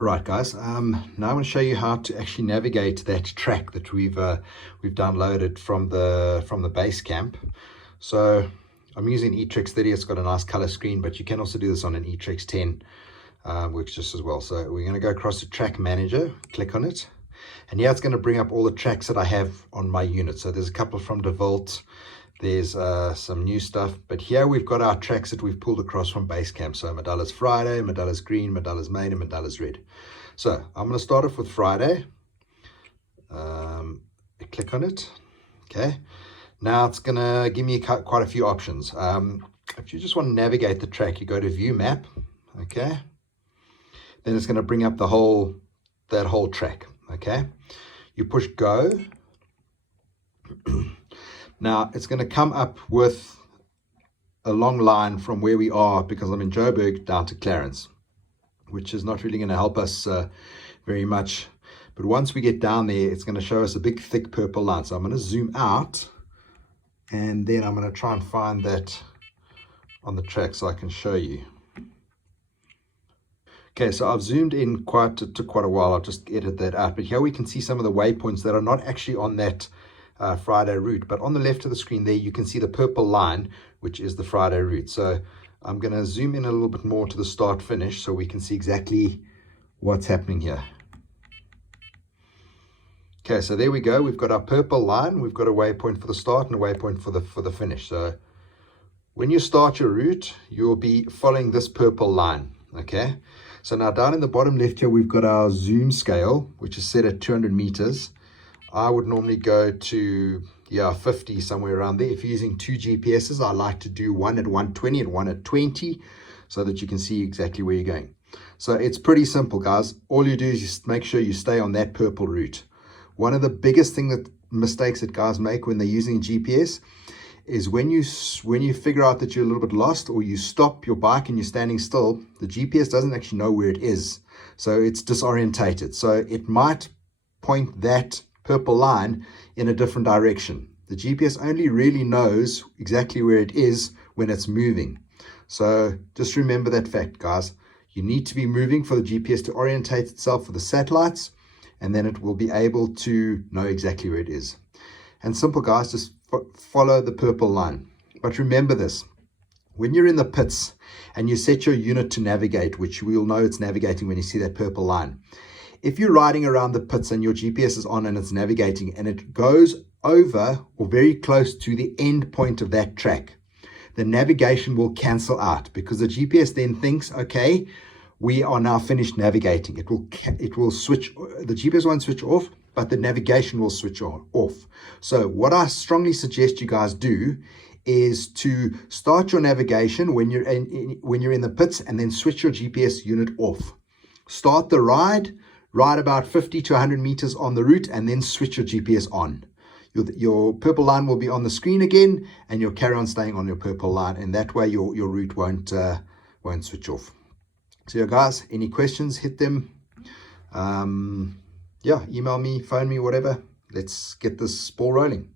Right, guys. Now I'm going to show you how to actually navigate that track that we've downloaded from the base camp. So I'm using eTrex 30. It's got a nice color screen, but you can also do this on an eTrex 10. Works just as well. So we're going to go across to Track Manager, click on it, and here it's going to bring up all the tracks that I have on my unit. So there's a couple from DeVault. There's some new stuff, but here we've got our tracks that we've pulled across from Basecamp. So Medalla's Friday, Medalla's Green, Medalla's Main, and Medalla's Red. So I'm going to start off with Friday. Click on it. Okay. Now it's going to give me quite a few options. If you just want to navigate the track, you go to View Map. Okay. Then it's going to bring up that whole track. Okay. You push Go. Now it's going to come up with a long line from where we are, because I'm in Joburg, down to Clarence, which is not really going to help us very much. But once we get down there, it's going to show us a big thick purple line. So I'm going to zoom out, and then I'm going to try and find that on the track so I can show you. Okay, so I've zoomed in it took quite a while. I'll just edit that out. But here we can see some of the waypoints that are not actually on that Friday route, but on the left of the screen there you can see the purple line, which is the Friday route. So I'm going to zoom in a little bit more to the start finish so we can see exactly what's happening here. Okay, so there we go. We've got our purple line. We've got a waypoint for the start and a waypoint for the finish. So when you start your route, you'll be following this purple line. Okay, so now down in the bottom left here we've got our zoom scale, which is set at 200 meters. I would normally go to 50, somewhere around there. If you're using two GPSs, I like to do one at 120 and one at 20 so that you can see exactly where you're going. So it's pretty simple, guys. All you do is just make sure you stay on that purple route. One of the biggest mistakes that guys make when they're using GPS is when you figure out that you're a little bit lost, or you stop your bike and you're standing still, the GPS doesn't actually know where it is. So it's disorientated. So it might point that purple line in a different direction. The GPS only really knows exactly where it is when it's moving. So just remember that fact, guys. You need to be moving for the GPS to orientate itself for the satellites, and then it will be able to know exactly where it is. And simple, guys, just follow the purple line. But remember this, when you're in the pits and you set your unit to navigate, which we'll know it's navigating when you see that purple line, if you're riding around the pits and your GPS is on and it's navigating and it goes over or very close to the end point of that track, the navigation will cancel out, because the GPS then thinks, okay, we are now finished navigating. It will switch. The GPS won't switch off, but the navigation will switch off. So what I strongly suggest you guys do is to start your navigation when you're in the pits, and then switch your GPS unit off. Start the ride about 50 to 100 meters on the route, and then switch your GPS on. Your purple line will be on the screen again, and you'll carry on staying on your purple line, and that way your route won't switch off. So guys, any questions, hit them. Email me, phone me, whatever. Let's get this ball rolling.